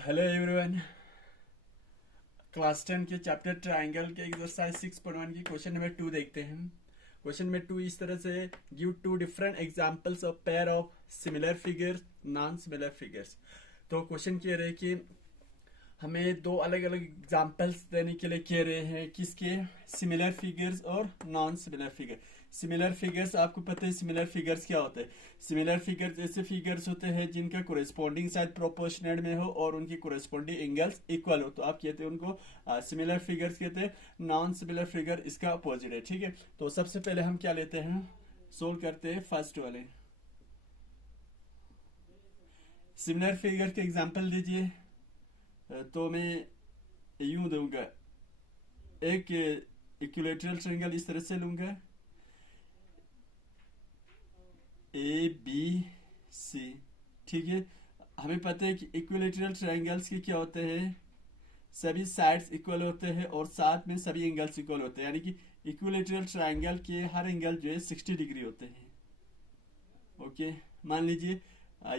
Hello everyone. Class 10 के chapter triangle के exercise 6.1 की क्वेश्चन नंबर 2 देखते हैं। क्वेश्चन नंबर 2 इस तरह से, give two different examples of pair of similar figures non similar figures. तो क्वेश्चन कह रहे हैं कि हमें दो अलग अलग एग्जांपल्स देने के लिए कह रहे हैं, किसके? सिमिलर फिगर्स और non similar figure. Similar figures, आपको पता है सिमिलर फिगर्स क्या होते हैं। सिमिलर फिगर्स ऐसे फिगर्स होते हैं जिनका कोरेस्पॉन्डिंग साइड प्रोपोर्शनल में हो और उनकी कोरेस्पॉन्डिंग एंगल्स इक्वल हो, तो आप कहते हैं उनको सिमिलर फिगर्स कहते हैं। नॉन सिमिलर फिगर इसका अपोजिट है, ठीक है। तो सबसे पहले हम क्या लेते हैं, सोल्व करते हैं फर्स्ट वाले। सिमिलर फिगर के एग्जांपल दीजिए। तो मैं यूं दूंगा, एक इक्विलेटरल ट्रायंगल इस तरह से लूंगा, ए बी सी, ठीक है। हमें पता है कि इक्विलेटरल ट्रायंगल्स के क्या होते हैं, सभी साइड्स इक्वल होते हैं और साथ में सभी एंगल्स इक्वल होते हैं, यानी कि इक्विलेटरल ट्रायंगल के हर एंगल जो है 60 डिग्री होते हैं। ओके, मान लीजिए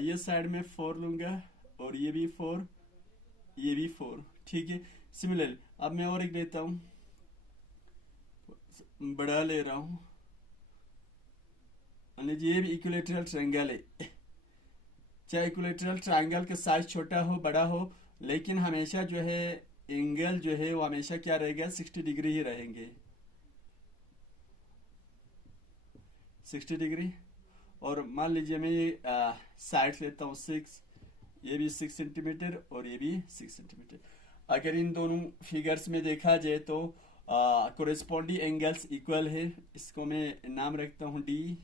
ये साइड में 4 लूंगा और ये भी 4, ये भी 4, ठीक है। सिमिलरली अब मैं और एक लेता हूँ, बड़ा ले रहा हूँ, मान लीजिए ये भी इक्विलेटरल ट्रायंगल है। चाहे इक्विलेटरल ट्रायंगल का साइज छोटा हो बड़ा हो, लेकिन हमेशा जो है एंगल जो है वो हमेशा क्या रहेगा, 60 डिग्री ही रहेंगे, 60 डिग्री। और मान लीजिए मैं ये साइड लेता हूँ 6, ये भी 6 सेंटीमीटर और ये भी 6 सेंटीमीटर। अगर इन दोनों फिगर्स में देखा जाए तो कोरेस्पॉन्डिंग एंगल्स इक्वल है। इसको मैं नाम रखता हूँ डी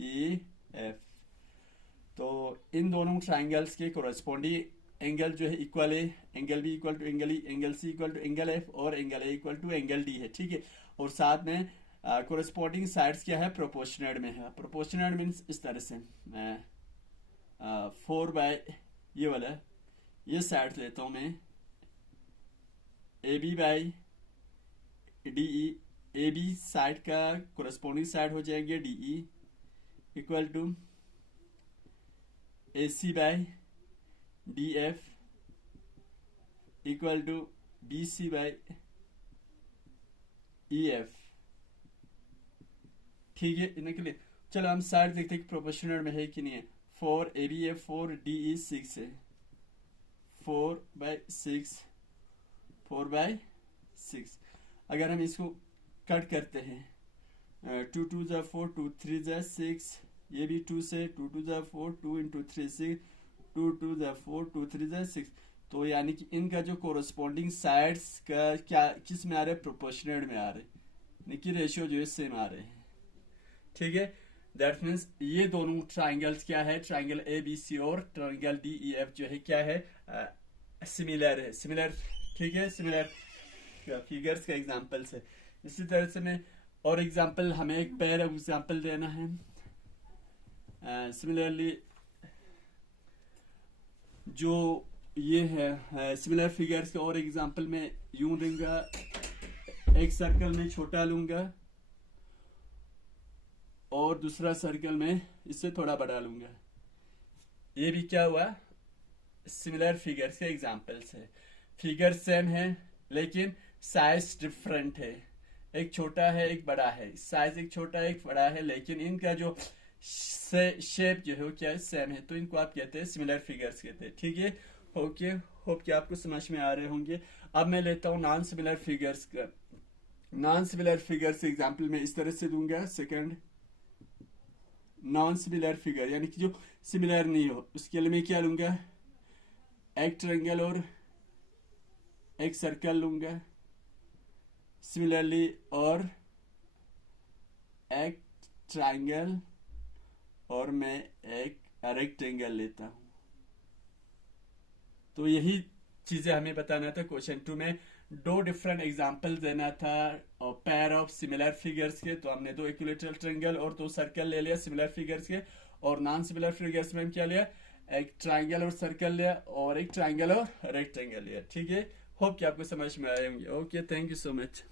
ई एफ। तो इन दोनों ट्राइंगल्स के कोरेस्पॉन्डिंग एंगल जो है इक्वल है। Angle B equal to angle E, angle C equal to angle F और angle A equal to angle D है, ठीक है। और साथ में कोरेस्पॉन्डिंग साइड्स क्या है, प्रोपोर्शनल में है। प्रोपोर्शनल मीन्स इस तरह से, मैं 4 बाय ये वाला, ये साइड लेता हूँ मैं, A B by D E. A B side का कोरेस्पॉन्डिंग साइड हो जाएंगे D E equal to A C by D F equal to B C by E F, ठीक है। इन्हें के लिए चलो हम साइड देखते हैं कि प्रोपोर्शनल में है कि नहीं है। 4 ए बी है, 4 डी ई 6 है, 4 बाई 6, 4 बाई 6। अगर हम इसको कट करते हैं, 2 2 जा 4, 2 3 जा 6, ये भी 2 से, 2 2 जा 4, 2 इंटू 3 6, 2 2 जा 4, 2 3 जा 6। तो यानी कि इनका जो कोरस्पॉन्डिंग साइड्स का क्या किस में आ रहा है, प्रोपोर्शनल में आ रहे हैं, यानी कि रेशियो जो है सेम आ रहे हैं, ठीक है। दैट मीन्स ये दोनों ट्राइंगल्स क्या है, ट्राइंगल ए बी सी और ट्राइंगल डी ई एफ जो है क्या है, सिमिलर है, सिमिलर, ठीक है। सिमिलर फिगर्स का एग्जांपल्स है। इसी तरह से मैं और एग्जांपल, हमें एक पेयर एग्जांपल देना है। सिमिलरली जो ये है सिमिलर फिगर्स का और एग्जांपल में यूं दूंगा, एक सर्कल में छोटा लूंगा और दूसरा सर्कल में इससे थोड़ा बड़ा लूंगा। ये भी क्या हुआ, सिमिलर फिगर्स के एग्जांपल्स है। फिगर सेम है लेकिन साइज डिफरेंट है, एक छोटा है एक बड़ा है, साइज एक छोटा है एक बड़ा है, लेकिन इनका जो शेप जो है वो क्या है, सेम है। तो इनको आप कहते हैं सिमिलर फिगर्स कहते हैं, ठीक है। ओके, होप कि आपको समझ में आ रहे होंगे। अब मैं लेता हूँ नॉन सिमिलर फिगर्स का। नॉन सिमिलर फिगर्स एग्जांपल में इस तरह से दूंगा। सेकंड, नॉन सिमिलर फिगर यानी कि जो सिमिलर नहीं हो, उसके लिए मैं क्या लूंगा, एक ट्रायंगल और एक सर्कल लूंगा। सिमिलरली और एक ट्रायंगल और मैं एक रेक्टेंगल लेता हूं। तो यही चीजें हमें बताना था क्वेश्चन 2 में। दो डिफरेंट एग्जांपल देना था और पेयर ऑफ सिमिलर फिगर्स के। तो हमने दो इक्विलेटरल ट्रायंगल और दो सर्कल ले लिया सिमिलर फिगर्स के। और नॉन सिमिलर फिगर्स में हम क्या लिया, एक ट्रायंगल और सर्कल लिया और एक ट्रायंगल और रेक्टेंगल लिया, ठीक है। होप कि आपको समझ में आए होंगे। Okay, thank you so much.